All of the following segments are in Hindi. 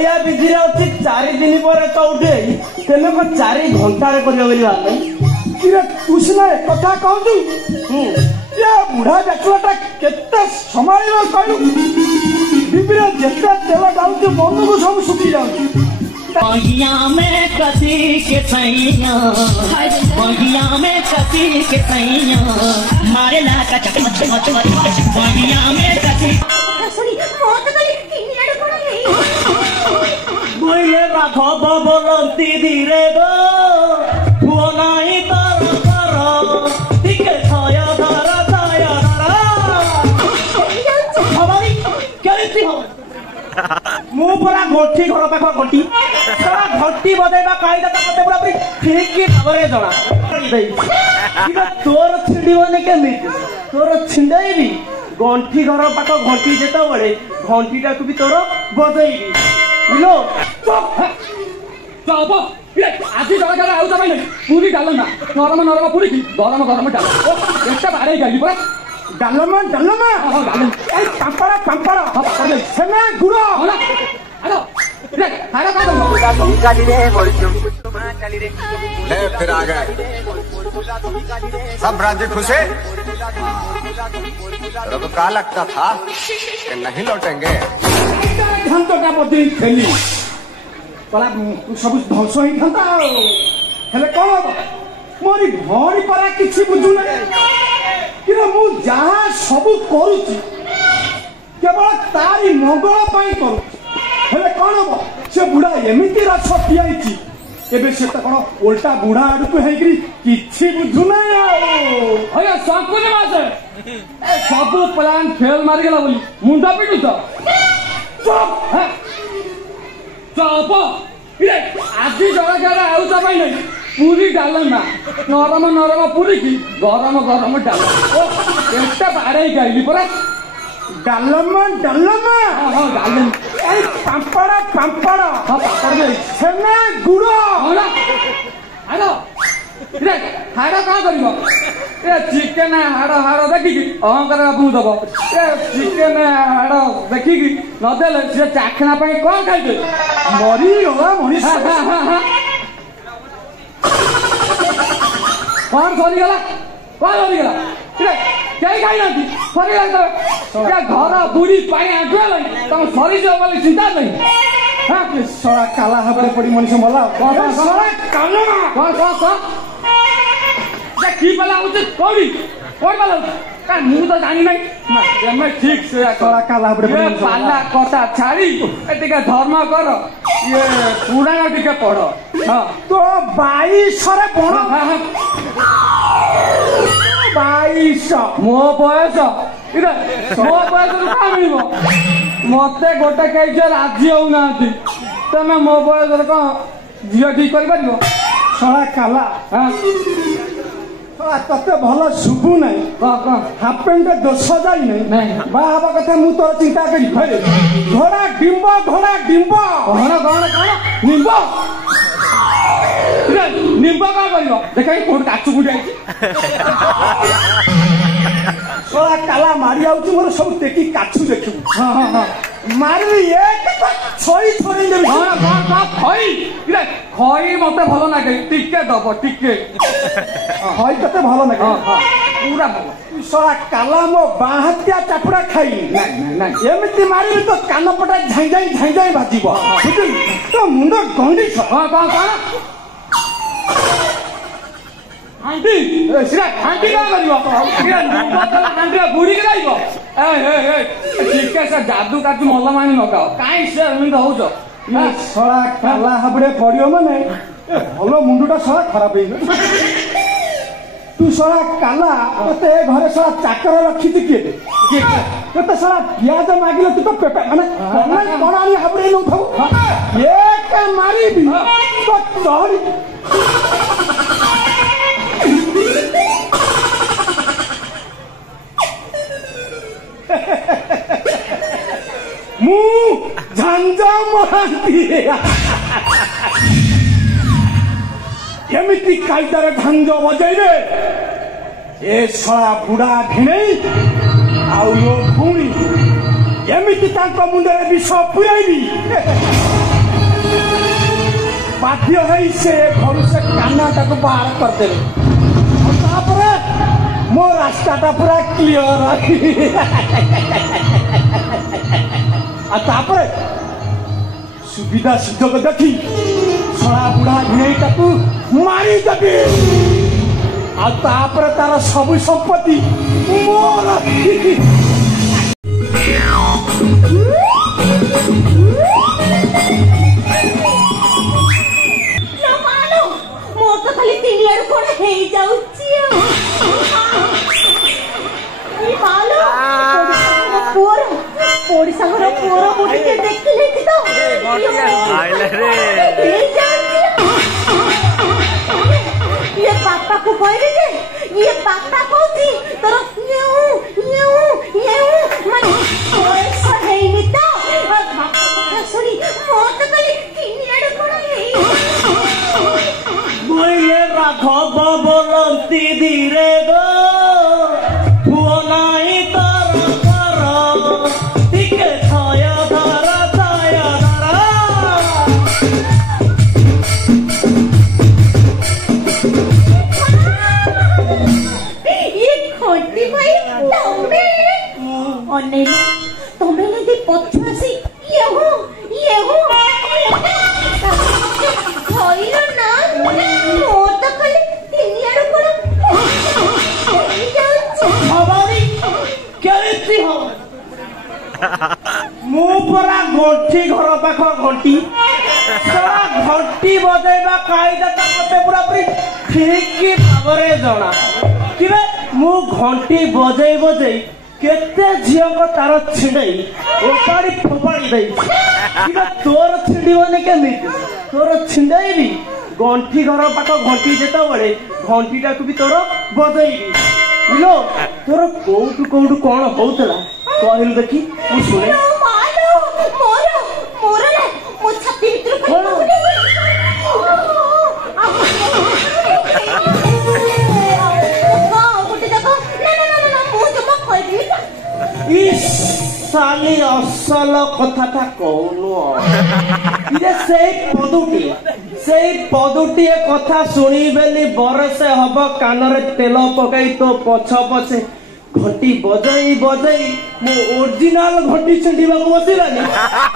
ओडिया विधि अच्छी 4 दिन पर चौटे तेने को 4 घंटा तू सीना एक कथा कहतु बुढ़ा देखलाटा केते संभाल कहलु डिबिरे जेते तेल डालुचे मन को सब सुखी जाउची बगिया में कसी के सैया बगिया में कसी के सैया मारे ला का चक मत मत मत बगिया में कसी सॉरी मौत गली तीन लड़ पड़ा नहीं बोले राखो बोलती धीरे गो वो नहीं तारा तारा ठीक है छाया तारा छाया तारा हमारी क्या रीति हो मु पूरा घोटी घर पाख घोटी घोटी बजेबा कायदा मते पूरा ठीक जना तोर छिड़ीबने केमी तोर छिंडेबी गंठी घर पाख घंटी जेता बड़े घंटीटा को भी तोर बजेबी बुझलो जाबो आज जगह आउ त नहीं पूरी डालना नरम नरम पूरी की गरम गरम डाल एटा बारे गाली पूरा डालमा डालमा हां डाल ए कंपड़ा कंपड़ा सेना गुरो होला हेलो रे हारा का दो गाली रे बोल चली रे ले फिर आ गए सब राज्य खुश है तो क्या लगता था कि नहीं लौटेंगे घंटो का बदी खेली पला सब ध्वंस ही था हेले कौन हम मोरी भरी परा किसी बुझु ना कि मु जहाँ सब करुची केवल तारी मंगल पाई करुची हेले कौन हम से बुढ़ा एमती रस पियाई एबे से कौन उल्टा बुढ़ा आड़ को है किसी बुझु ना अरे सब कुछ बात सब प्लान फेल मार गला बोली मुंडा पिटु तो चुप है चुप इरे आज जगह आउ त पाई नहीं पूरी डालना नरम नरम पूरी की गरम गरम डाल एटा बारे गाइली परा डालमा डालमा हां डालन ए पापड़ा पापड़ा हां पापड़ दे छेना गुड़ो होला हेलो इरे हाड़ा का करियो ए चिकन हाड़ हाड़ देखि की अहंकार बाबू दबो ए चिकन हाड़ देखि की न देले से चाखना पई कोन खाइबे मरी होला मरी हां हां हां कौन सरी गला कौन सरी गला इरे केई खाइ नथि सरी गला तो क्या घर बुढ़ी पानी आगुला तुम सरी जो बोले चिंता नहीं हां के सरा काला हबरे पड़ी मनुष्य मला कौन सरा काला कौन ये की बला उसे कोई बला का मु तो जानी नहीं ना ये मैं ठीक से सरा काला हबरे पड़ी मनुष्य पाला कथा छाड़ी एटिका धर्म कर ये पुराण टिके पढ़ो हां तो 22 रे पढ़ो 22 मो बयस इरे मो बयस का मिलबो मते गोटे कहि राजी हो नाथि तमे मो बयस को जियो ठीक कर परिबो सळा काला हां सळा तते भलो सुबु नै हाफ पैंट दोष जाई नै बा हबा कथा मु तोर चिंता करी फरे घोड़ा डिंबो घोड़ा कौन निंबो निंबो का करियो देखाई कोड काचु गुडी आइछि सोला काला मारी आउछि मोर सब टेकी काचु देखिबु हां हां हां मारली एक छई छई देबी हां खई इरे खई मते भलो लागे टिके दबो टिके खई तते भलो लागे हां पूरा भलो सोला काला मो बाहत्या चापड़ा खाई नहीं एमिति मारी तो कान पटा झाई झाई बाजिबो तो मुंड गंडी हां कौन आंटी सिरा आंटी का करियो सिरा बोतल आंटी बुड़ी के लाइबो ए ठीक से जादू काटू मल्ला मानी नगाओ काई से एमिन होजो ये सळा काला हबड़े पड़ियो माने भलो मुंडटा सळा खराब हे तू सळा काला तते घरे सळा चाकर रखी थी के तते सळा प्याज मागिले तू तो पेपे माने कोणाली हबड़े न उठाऊ एक मारी भी तो चोरी मु झंझा महांती एमिति कायदार झंझ बजाई रे ए सळा बुढ़ा भिणई आउ यो भूमि एमिति तांको मुंडरे विष पुराइबी बाध्य है से घर से कानाटा को बाहर करदेवे मो रास्ताटा पूरा क्लीयर सुविधा सुजोग देखी सड़ा बुढ़ा भिणईटा मारिदेवी आपर तार सब संपत्ति मोर खाली तीन आड़ कौन है जाउची पुअर ओडिशा घर पुअर मुझे देखले तो ये पापा को कहले जे ये पापा कहती तोर मन पैसा हेनी तो बापा को सुनी मोर तो खाली तीन आड़ कौन है ये राघव बोलती धीरे गो हुओ नाई तर कर टिके छाया धरा ये खोटी भाई तुम्हें यदि पछासी ये हो ना मोर तो खाली तीन आड़ कोन हमारी केमिति हो मु परा घंटी घर पाख घंटी सारा घंटी बजेबा कायदा तो मते पूरा पूरी ठीक भाबरे जणा किबे मु घंटी बजै केते झियो को तार छिड़ई ओपाड़ी फोपाड़ी दई किबे तोर छिड़ीबने केमिति तोर छिंडईबी गंठी घर पाख घंटी जेता बळे घंटीटा को भी तोर बजैबी लो तोर कोउटु कोन होतला कहलु देखी मु सुने मोर ले मो छाती भीतर साली असल कथा कहनु से पदुटी कथा शुणी बेली बरसे हब कानरे तेल पकई तो पछ पछे घंटी बजई मो ओरिजिनल घंटी छिंडीबा बसिलानी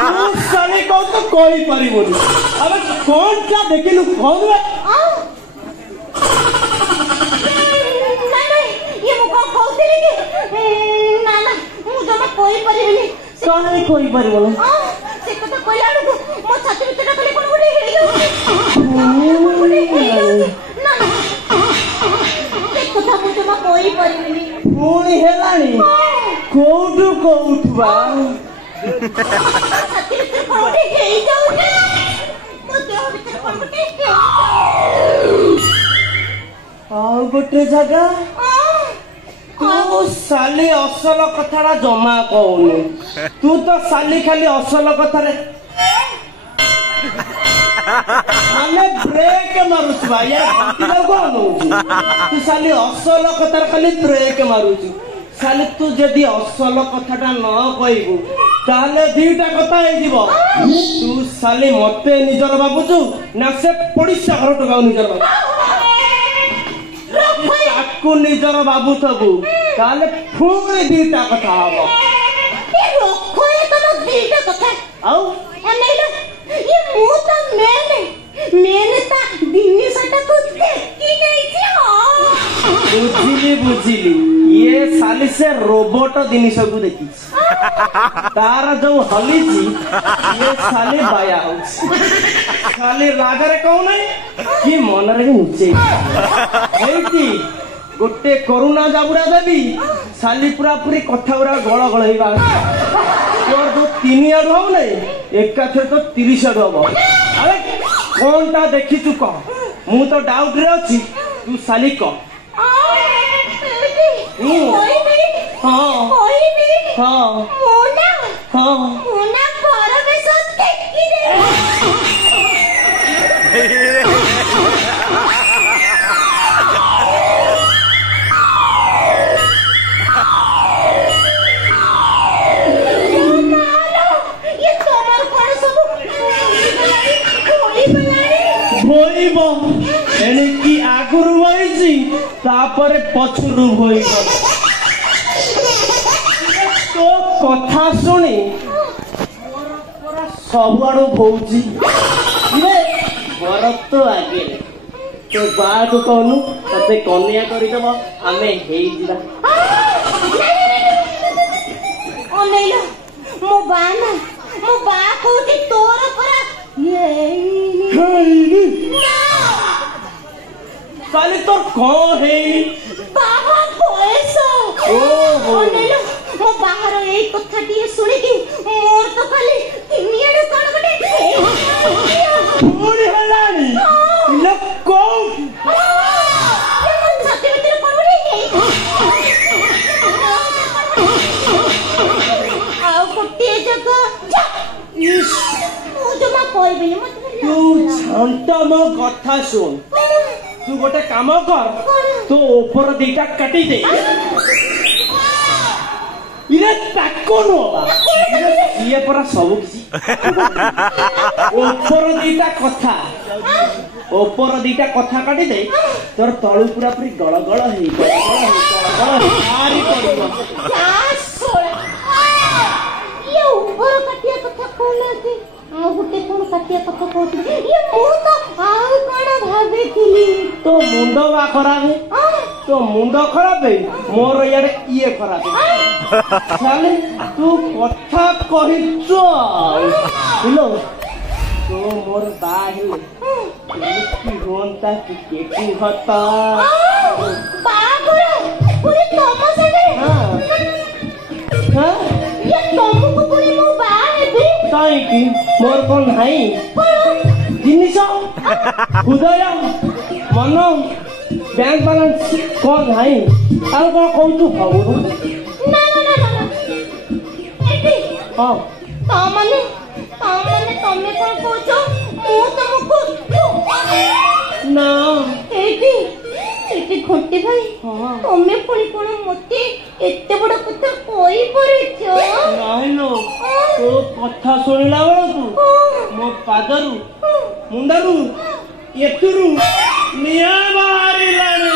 तू साली कौ तो कहि परिबोनी अबे कोन का देखिलु कोन ये मुको कहते कि ना मु जमा कोई परिबनी काहे कोई परिबोलो से कथा कहला को मो छाती भीतर खाली कोन बोले हे ना से कथा मु जमा कोई परिबनी पुणी हेलानी कोउठु बा छाती भीतर कोन बोले हे जाउ मो देह भीतर कोन बोले आउ गोटे जगह तू साली असल कथा जमा कहूनु तू तो साली खाली असल कथा माने ब्रेक मारुछु भाई यार कौन तू साली असल कथा खाली ब्रेक मारुछु साली तू जदि असल कथाटा न कहबू ताले दीटा कथा हे जीवो तू साली मते निजर बाबुछु ना से पड़िसा घर टका निजर बाबू ताकू निजर बाबू थबू ताले फुणी दीटा कथा हबो ए रोखो ए तो दीटा कथा आउ अनेलो ये मु तो मैंने ता दिनी सटा को देखी गई थी बुझिली ये साली से रोबोट जिनिस को देखी तार जो हली ये साली बाया साली रागरे कौन कि मन रे नीचे गोटे करुणा जाबुड़ा देवी साली पूरा पूरी कथा गुरा गल गल तोर जो 3 आड़ हम ना एकाथरे तो 30 आड़ हम अरे कौन ता देखी तू कह मु तो डाउट रे अच्छी तू साली कह तापर पछुरु होई तो कथा सुनी सब आड़ू भौजी बर तो आगे तो बा को कहनु ते कन्या करदब आमे हेई जिबा अनेलो मो बा ना मो बा कोठी तोर परा काली तो कौन है बाबा पैसा ओहो अनेलो मो बाहर ए कथाटी सुनी कि मोर तो खाली तिनियाडे कोन गटे पूरी हलानी लोग कौन ये मन सत्य भीतर कोन गटे आओ कुट्टी जगह इस ओ जमा कहबिनी मत तू झंटा मो कथा सुन तू गोटे काम कर तो ऊपर दीटा काटी दे इरे ताको नो ये परा सब किसी ऊपर दीटा कथा काटी दे तोर तळु पूरा पूरी गळ गळ हेई भारी पड़िबो क्या सोला ये ऊपर कटिया कथा कोन आती आ गुटे कोन कटिया कथा कहती ये मु तो आउ कोन भाबेथिली तो मुंड बा खराब है तो मुंड खराब है मोर यार ये खराब है चले तू कथा कहिचो हेलो तो मोर बा हेले की होंता कि केटी होता बागुरा पूरी तम संगे हां ये तमको पूरी मु बा हेबी काई की मोर कोन हाई जिनिस हृदय मन बैंक बैलेंस कौन हाई आउ कौन कहतु हबु ना एटी हां तमने तमे कोन कहछो मु तुमको ना एटी घंटे भाई तमे पुणी कोन मते एते बड़ कथा कोई परिचो नाही लो तो कथा सुनिला बेलकु मो पादरु मुंडरु एतुरु निया बाहरी लानी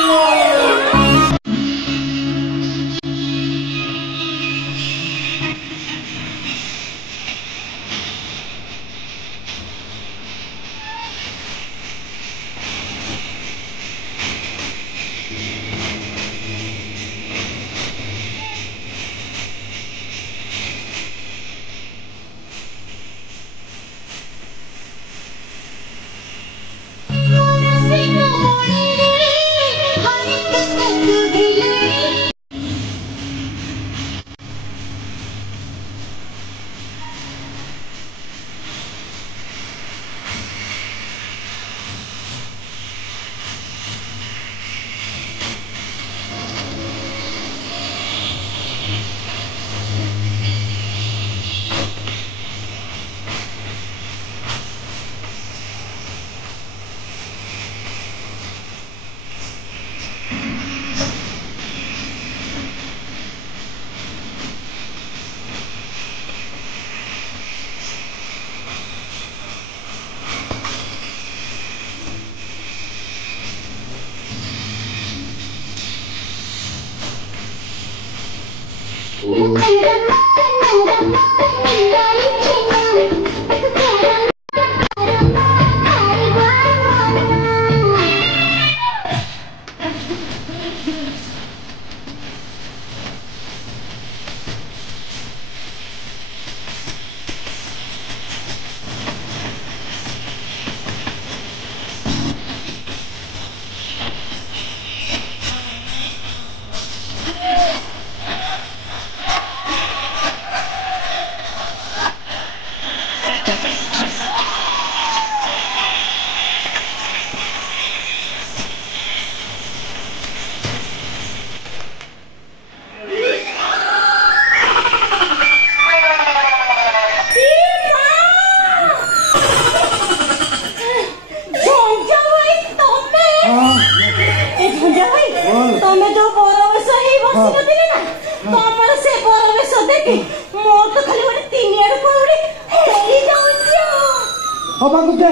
हवा को दे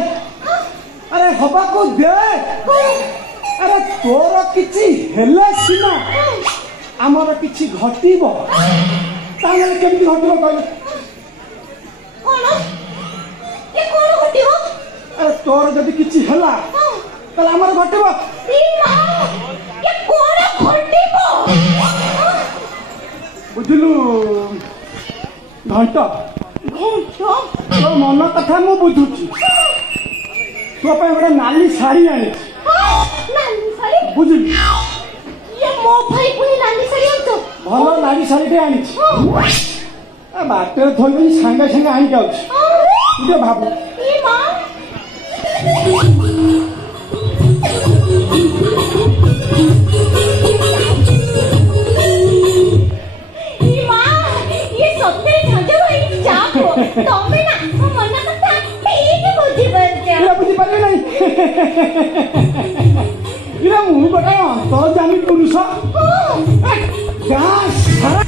अरे हवा को दे अरे तोर किछि हेले सिना आमर किछि घटिब ताले केमति घटिब कहले कोन ये कोन घटिबो अरे तोर जदि किछि हला ताले आमर घटिब ई मां ये कोन घटिबो बुझलु घंटा घंटा तो मन कथा मु बुझुची तो पे बड़ा नाली साड़ी आनी नानी साड़ी बुझलु ये मो भाई पुनी नानी साड़ी हम तो भलो नाली साड़ी टे आनी आ बाटे थोड़ी संगे संगे आनी जाउछ तू भाबू ई मां ये सत्य झंझो भाई जाको तमे ना मन कथा ठीक बुझी परजा ये बुझी पारे नहीं इरा मु बटा तो जानी पुरुष जा सारा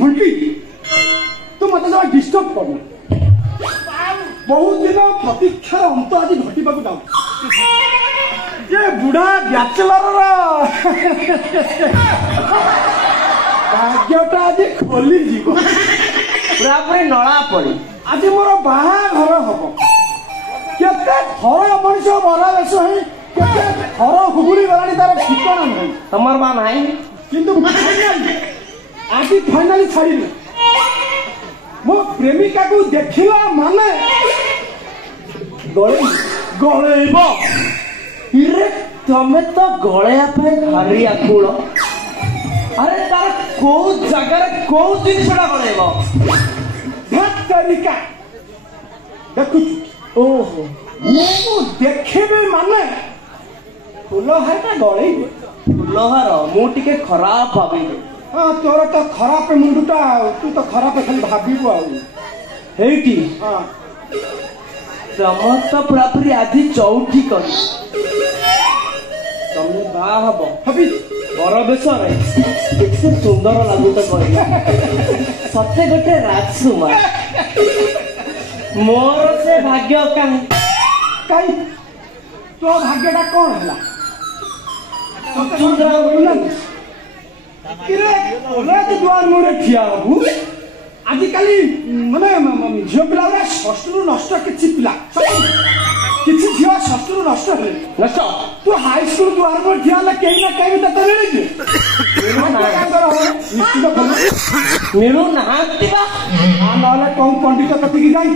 घंटी तू मत जरा डिस्टर्ब कर बहुत दिन प्रतीक्षार अंत आज घटिबा जाऊ ये बुढ़ा ब्याचलर भाग्यटा आज खोली जीव पूरा पूरी नला पड़ी आज मोर बाहाघर हम केते थर मनीष मरा बेश है केते थर हुगुड़ी गलानी तार ठिकाना नहीं तमर बा नहीं किंतु आज फाइनाली छाड़ी मो प्रेमिका को देखिला माने गलेब इरे तमे तो गलेया पे भारी आकुल अरे तार को जगह को जिनसटा गलेब तरीका देखु ओहो मु देखिबे माने फुल हारटा गलेबे फुलहार मु टिके खराब भाबिबे हाँ तोर तो खराब मुंडुटा तू तो खराब खाली भाबिबु आ हेटी हाँ तमर तो पूरा पूरी आधी चौठी कर तमे बा हबो हबी बर बेसरे केते सुंदर लागु तो कहला सत्य गोटे राजकुमार मोर से भाग्य काहे काई तो भाग्यटा कौन है चुंद्रा बोलना किरे ओला तो द्वार मोरे ठिया हबु आजिकाली माने झियो पिला षष्ठरू नष्ट किछि पिला किछि झियो षष्ठरू नष्ट हेले नष्ट तू हाई स्कूल द्वार मोरे ठिया ला केही ना केही तो मिले जे निश्चित करू मिलू नाहातिबा आ नहले कौन पंडित कति की जाई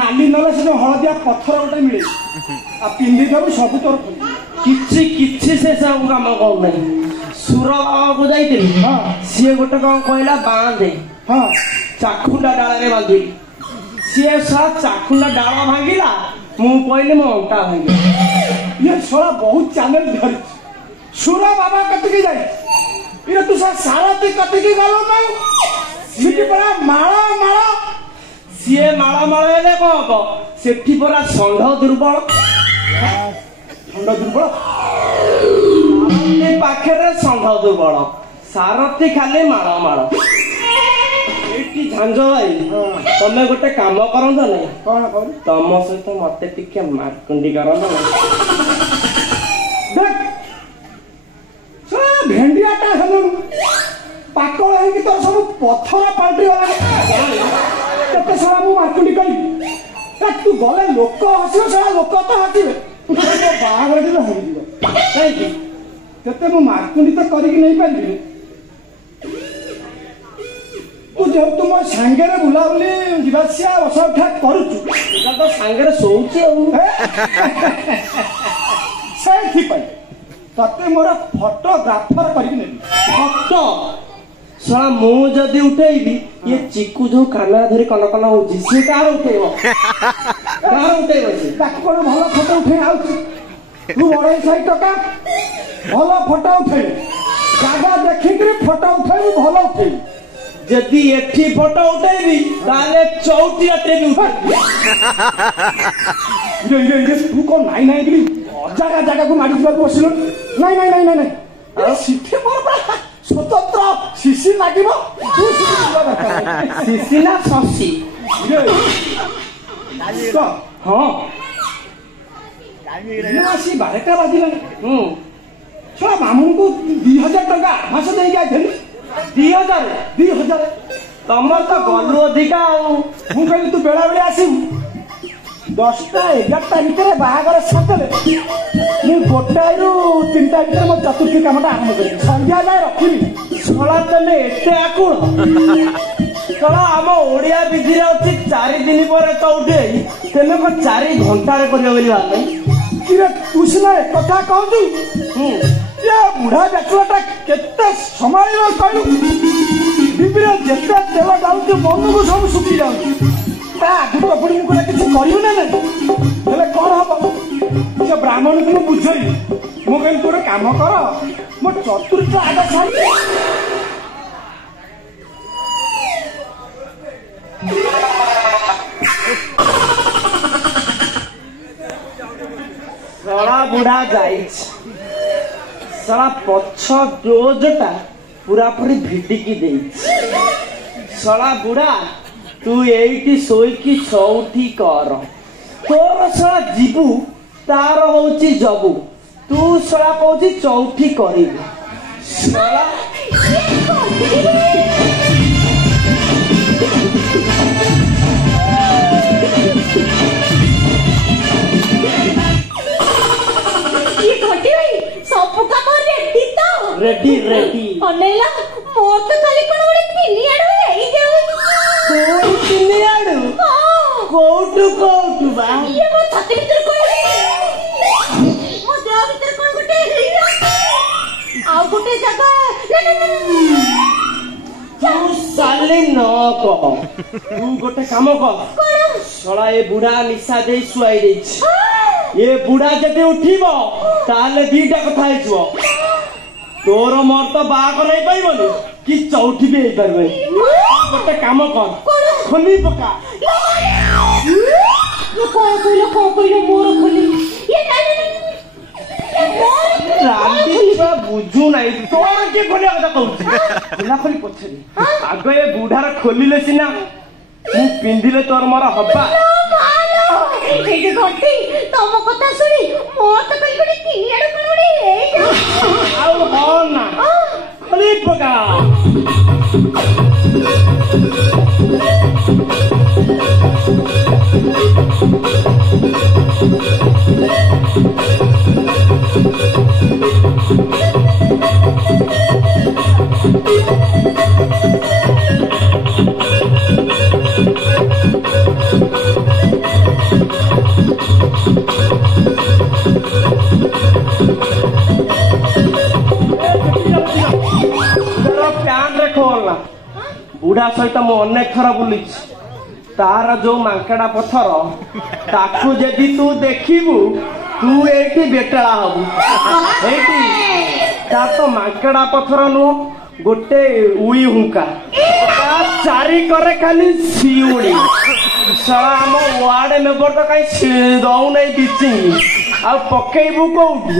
नाली नले से हळदिया पत्थर गोटे मिले आ पिंडी देबु सब तोर किछि किछि से सब काम कर नहीं सुर बाबा को जाइतिली हां सिए गोटे कौन कहला बांधे हां चाखुंडा डाल रे बांधी सिए सा चाखुंडा डाल भांगिला मु कहले मो अंटा भांगी ये सोरा बहुत चैनल धर सुरा बाबा कति की जाई इरे तू सारा ते कति की गालो माऊ सिटी परा माळा माळा सिए माला माला हेले कौन हबो सेठी परा षंढ दुर्बल ठंडा दुर्बल ए पाखरे षंढ दुर्बल सारथी खाली माल माल एटी झांझ भाई तमे गोटे काम करंत नहीं कौन कौन तम सहित मते टिके मारकुंडी करंत नहीं देख सा भेंडियाटा हनु पाकळ है कि तो सब पत्थर पाल्टी वाला केते सारा मु मारकुंडी करी तू गले लोक हसियो सारा लोक तो हसिबे बाहागर दिले हरि दिबो काई केते मु मारकुंडी तो करी नहीं पाली तू जो तुम सांगरे बुलाबुली जीवासिया बसा उठा करूचु एटा तो सांगरे सोउची आ से तते मोर फोटोग्राफर करके नेबी फटो साला मु जदी उठेइबी ये चिकू जो काना धरी कन कन होची से कार उठेइबो कार उठेइबो से ताको कोन भलो फोटो उठे आउची तू बड़े साई टका भलो फोटो उठे जागा देखि के फोटो उठे भलो उठे जदी एठी फोटो उठेइबी ताले चौटिया ट्रेन उठे ये तू को नाई नाई गली ଅଜାଗା ଜାଗାକୁ ମାଡ଼ି ଯିବାକୁ ବସିଲୁ। ନାଇଁ ନାଇଁ ନାଇଁ ନାଇଁ ନାଇଁ ସିଠି ମୋର ପୁରା ସ୍ୱତନ୍ତ୍ର ଶିଶି ଲାଗିବ। ଶିଶି ନା ଶଶି? ହଁ ଆସି 12ଟା ବାଜିଲାଣି। ଛୁଆ ମାମୁଁଙ୍କୁ 2000 ଟଙ୍କା ଆଭାସ ଦେଇକି ଆଇଥିଲି। 2000? ତମର ତ ଗଲୁ ଅଧିକା ଆଉ। ମୁଁ କହିଲି ତୁ ବେଳାବେଳି ଆସିବୁ। 10ଟା 11ଟା ଭିତରେ ବାହାଘର ସାରିଦେଲେ ମୁଁ 1ଟାରୁ 3ଟା ଭିତରେ ମୋ ଚତୁର୍ଥୀ କାମଟା ଆରମ୍ଭ କରିବି। ସନ୍ଧ୍ୟା ଯାଏ ରଖିବି। ଶଳା ତମେ ଏତେ ଆକୁଳ? ଶଳା ଆମ ଓଡିଆ ବିଧିରେ ଅଛି 4 ଦିନ ପରେ ଚଉଠେଇ। ତେମେ କଣ 4 ଘଣ୍ଟାରେ କରିବ ବୋଲି ଭାବେ? କିରେ ତୁ ସିନା କଥା କହୁଛୁ। ବୁଢା ବେଚଲଟା କେତେ ସମ୍ଭାଳିବ କହିଲୁ? ଟିଭିରେ ଯେତେ ତେଲ ଯାଉଛି ମନକୁ ସବୁ ଶୁଖି ଯାଉଛି। ତା ଆଗକୁ ପୁଣି ମୁଁ କହିଲେ କିଛି କରିବୁ ନା ନାଇଁ? ହେଲେ କଣ ହବ? ସେ ବ୍ରାହ୍ମଣକୁ ମୁଁ ବୁଝେଇଲି। ମୁଁ କହିଲି ତୁ ଗୋଟେ କାମ କର, ମୋ ଚତୁର୍ଥ ଆଗ ସାରି ଶଳା ବୁଢା ଯାଇଛି। ଶଳା ପଛ ଡୋଜଟା ପୁରାପୁରି ଭିଡ଼ିକି ଦେଇଛି। ଶଳା ବୁଢା ତୁ ଏଇଠି ଶୋଇକି ଚଉଠି କର। ତୋର ଶଳା ଯିବୁ ତାର ହଉଛି ଜବୁ। ତୁ ଶଳା କହୁଛି ଚଉଠି କରିବୁ। ଶଳା ସବୁ କାମ ରେଡି ତ? Ready ready. ଅନେଇଲା ମୋର ତ ଖାଲି କଣ ଗୋଟେ 3 ଆଡୁ ହେଇଯାଉଛି। କୋଉ 3 ଆଡୁ? କୋଉଠୁ କୋଉଠୁ ବା? ଇଏ ମୋ ଛାତି ଭିତରେ କଣ ମୋ ଦେହ ଭିତରେ କଣ ଗୋଟେ ଆଉ ଗୋଟେ ଜାଗା। ତୁ ସାଲି ନ କହ। ତୁ ଗୋଟେ କାମ କର। ଶଳା ଏ ବୁଢା ନିଶା ଦେଇ ଶୁଆଇ ଦେଇଛି। ଏ ବୁଢା ଯଦି ଉଠିବ ତାହେଲେ 2ଟା କଥା ହେଇଯିବ। ତୋର ମୋର ତ ବାହାଘର ହେଇପାରିବନି କି ଚଉଠି ବି ହେଇପାରିବନି। ଗୋଟେ କାମ କର, ଖୋଲି ପକା। କଣ କହିଲ ମୋର ଖୋଲି? ବୁଝୁ ନାହିଁ ତୋର କିଏ ଖୋଲିବା କଥା କହୁଛି? ଖୋଲା ଖୋଲି ପଛରେ ଆଗ ଏ ବୁଢାର ଖୋଲିଲେ ସିନା ମୁଁ ପିନ୍ଧିଲେ ତୋର ମୋର ହବା। ତମ କଥା ଶୁଣି ମୋର ତ ଖାଲି ଗୋଟେ 3 ଆଡୁ କଣ ଗୋଟେ ହେଇଯାଉଛି। ଆଉ ହଁ ନା ଖୋଲି ପକା। ବୁଢା ସହିତ ମୁଁ ଅନେକ ଥର ବୁଲିଛି। ତାର ଯୋଉ ମାଙ୍କଡା ପଥର ତାକୁ ଯଦି ତୁ ଦେଖିବୁ ତୁ ଏଇଠି ବେଟଳା ହବୁ। ଏଇଠି ତା ତ ମାଙ୍କଡା ପଥର ନୁହଁ, ଗୋଟେ ଉଇ ହୁଙ୍କା। ତା ଚାରିକରେ ଖାଲି ଶିଉଳି। ଶଳା ଆମ ୱାର୍ଡ ମେମ୍ବର ତ କାହିଁ ଦଉନାଇ ବିଚିଂ। ଆଉ ପକେଇବୁ କୋଉଠି?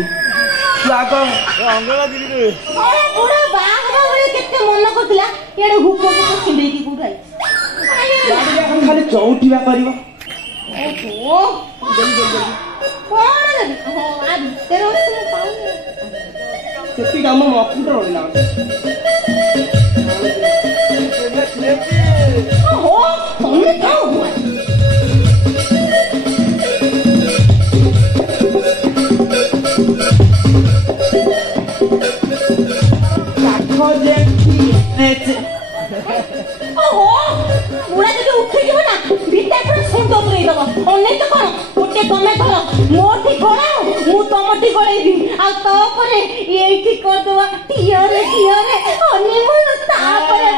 କେତେ ମନ କରୁଥିଲା ଇଆଡେ ହୁକ ଛିଣ୍ଡେଇକି କୋଉଠି ଖାଲି ଚଉଠିବା କରିବ। ସେତିକି ଆମ ମକୁଟ ରହିଲା। ବୁଢା ଯଦି ଉଠିଯିବ ନା ଭିତରେ ପୁରା ସୁଣ୍ଡ ପୁରେଇଦବ। ଅନେକ କଣ ଗୋଟେ ତମେ ଧର ମୋଠି ଗୋଳାଅ, ମୁଁ ତମଠି ଗୋଳେଇବି। ଆଉ ତାପରେ ଏଇଠି କରିଦବା ଟିଅରେ ହନିମୁନ। ତାପରେ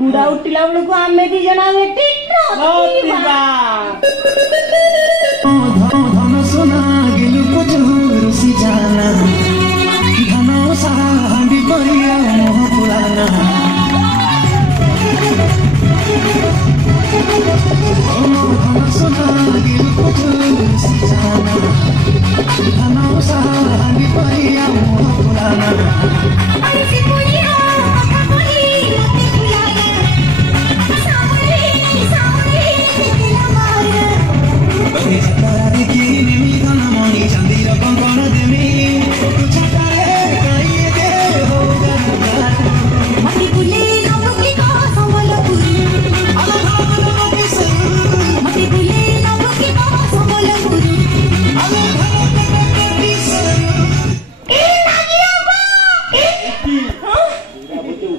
ବୁଢା ଉଠିଲା ବେଳକୁ ଆମେ 2 ଜଣ ଏଠି धन सोना गेलु रुसी जाना धन साडी परिया मोह पुराना धन सोना गेलु रुसी जाना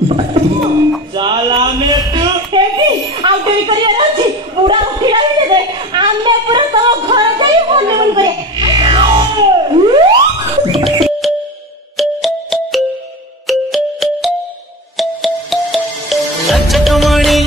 जाला में तू हेगी आउ डेरी करिया रहछि बुढ़ा उठिला भी दे आमे पूरा तो घर जाई हनीमून करे लचकमणी